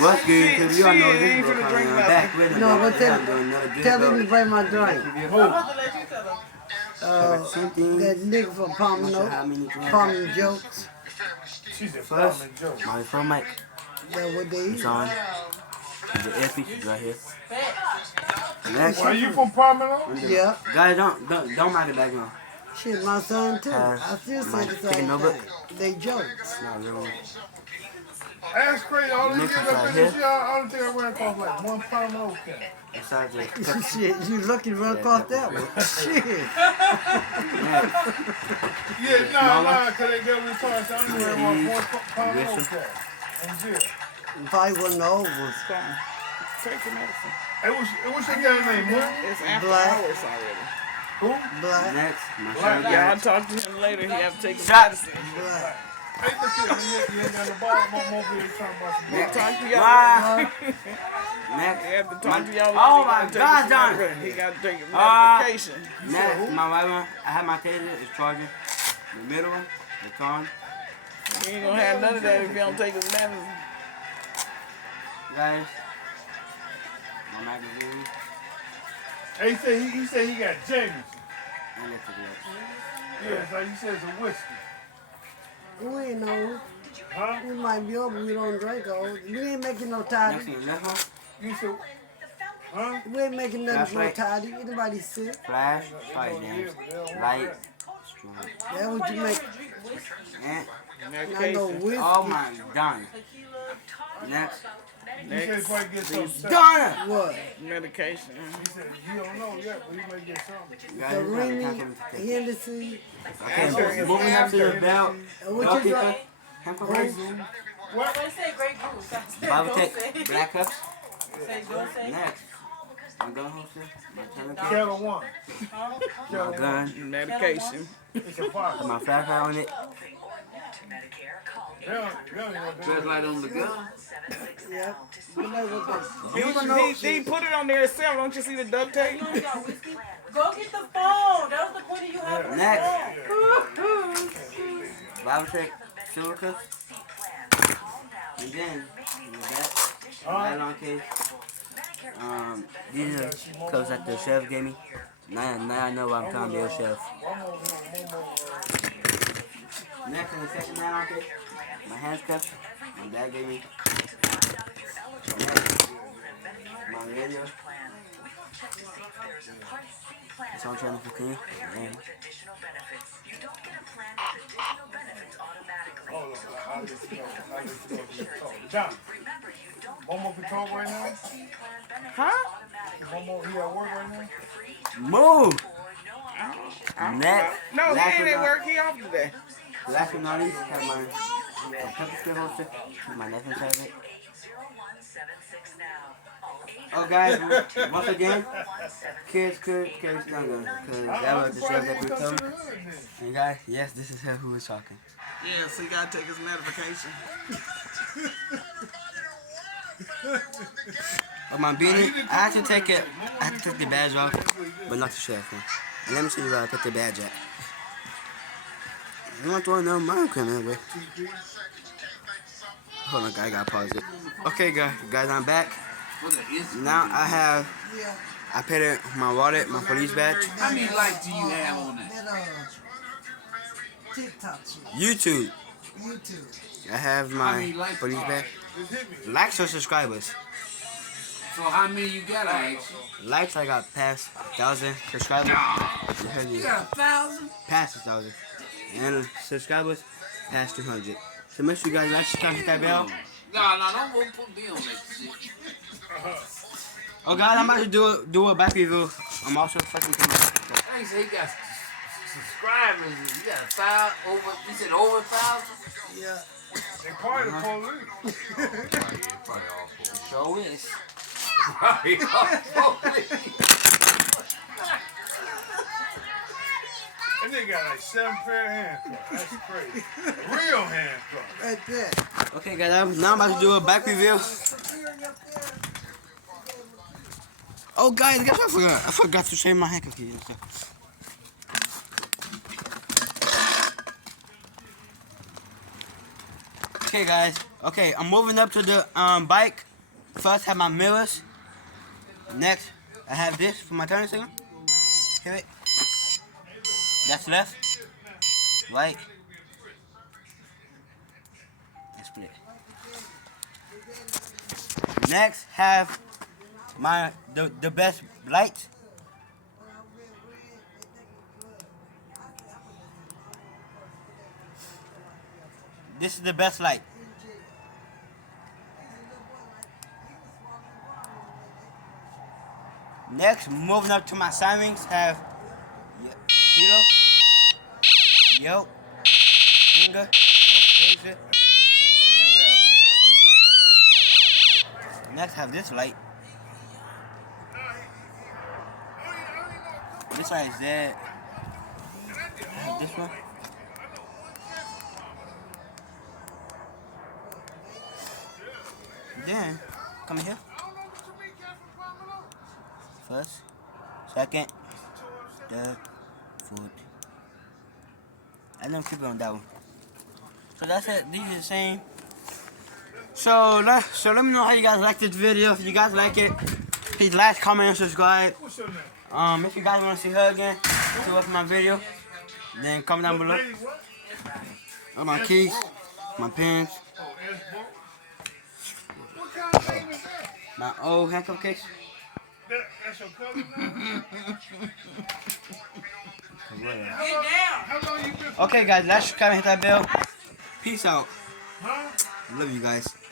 What's good? Cause you all know Shit, this ain't book finna drink I'm back with No, but tell him to bring my drink. Same thing. That nigga from Pomino, Pomino Jokes. She's a First, farming joke. my phone mic That what they is eat. on. And the earpiece is right here. Next, Are you from Pomino? Yeah. guys, don't mind the background. Shit, my son too. I still my say the chicken same notebook. thing. They jokes. Not really. That's crazy. All these Nick years is I've right been here. this year, I don't think I ran across like one Pomino can. Besides the Shit, you lucky to run across that one. Shit. Yeah, nah, because they gave me the car. So I only ran one Pomino can. In jail. Probably wasn't over. Take your medicine. Hey, what's your guy's name, man? It's after Black. hours already. Who? Black. next, my Black. son Y'all guy. talk to him later. He have to take his Shut. medicine. Black. Hey, look here. You ain't got no ball. I'm over here talking about some He ball. talk to y'all. Why? He Next, have to talk to y'all. Oh later. my He gotta take God, his John. medication. He got to take his medication. next, my right one. I have my taser. It's charging. The middle one, it's on. He ain't gonna have none of that if he don't take his medicine. Guys, my magazine. Hey, he said he got Jameson. And electric lights. Yeah, so he said it's a whiskey. We ain't know. Huh? We might be over. We don't drink old. We ain't making no Next toddy. thing, left one. You said, huh? We ain't making nothing That's for right. toddy. Anybody sick? Flash, fire jams, light, strong. That what you make. And, Not no Medication. whiskey. oh my, Donna. Next, He said he might get some stuff. Donna! What? Medication. He said he don't know yet, but he may get something. Guys, The you gotta Remy, tackle me today. Hennessy. Okay, moving up to the belt. What Belt you kicker. got? Hamper What? race. What? They say Grey Goose. I said, Bible don't tech. say. Black cups. Say, don't say. Next. My gun holster. My tourniquet. Kettle one. My gun. Medication. It's a box. My flashlight on it. Flashlight on the gun. Yep. You know what He put it on there himself. Don't you see the duct tape? Go get the phone. That was the point of you having the Next. phone. Bible tech. Silver cups. And then, in the back. Nylon case. These are cups that the chef gave me. Now I know why I'm trying to be a chef. Next in the second nylon case, my hands cups. My dad gave me. Next, my radio. It's on channel 15. And John, Momo can talk right now? Huh? Momo, he at work right now? move! Next. No, he last ain't but at not- work. He off today. Last but not least, I have my pepper spray holster. My knife inside of it. Oh, guys, once again, kids could carry stun gun. Because that was the chef that we told me. And guys, yes, this is her who was talking. Yeah, so he gotta take his medication. But my beanie, I had to take it. I had to take the badge off, but not the chef one. And let me see where I put the badge at. I'm not throwing no mind cream that way. Hold on, guys, I gotta pause it. Okay, guys, I'm back. Now I put it my wallet, my police badge. How many likes do you have on that? that TikTok shit. YouTube. YouTube. I have my police badge. Likes or subscribers? So how many you got, I ask you? Likes, I got past 1,000. Subscribers, you heard You me. got 1,000? Past 1,000. And subscribers, past 200. So make sure you guys like, subscribe, hit that bell. No, don't put me on that shit. Oh guys, I'm about to do a back review. I'm also fucking coming. I ain't say he got subscribers. You got 1,000 over. You said over 1,000? Yeah. They part of the police. Show is. And they got like 7 pair of handcuffs. That's crazy. Real handcuffs. Right there. Okay guys, now I'm about to do a back review. Oh guys, guess what I forgot? I forgot to shave my handcuff keys and stuff. Okay Okay, guys. Okay, I'm moving up to the bike. First, have my mirrors. Next, I have this for my turning signal. Hit it. That's left. Right. And split. Next, have my the best lights. This is the best light. Next, moving up to my sirens, have Kilo, Yo, Finger, Phaser, and Rail. Next, have this light. This light is there. I have this one. Then, come here. First, second, third, fourth. I don't keep it on that one. So that's it. These are the same. So let me know how you guys like this video. If you guys like it, please like, comment, and subscribe. What's your name? If you guys want to see her again, to watch my video, then comment down below. Lady, what? Oh, my keys, my pens, Oh, S-Boat. What kind of name is that? my old handcuff case. That's your cousin now? Get down. How long you been? Okay, guys, like, subscribe, and hit that bell. Peace out. Huh? Love you guys.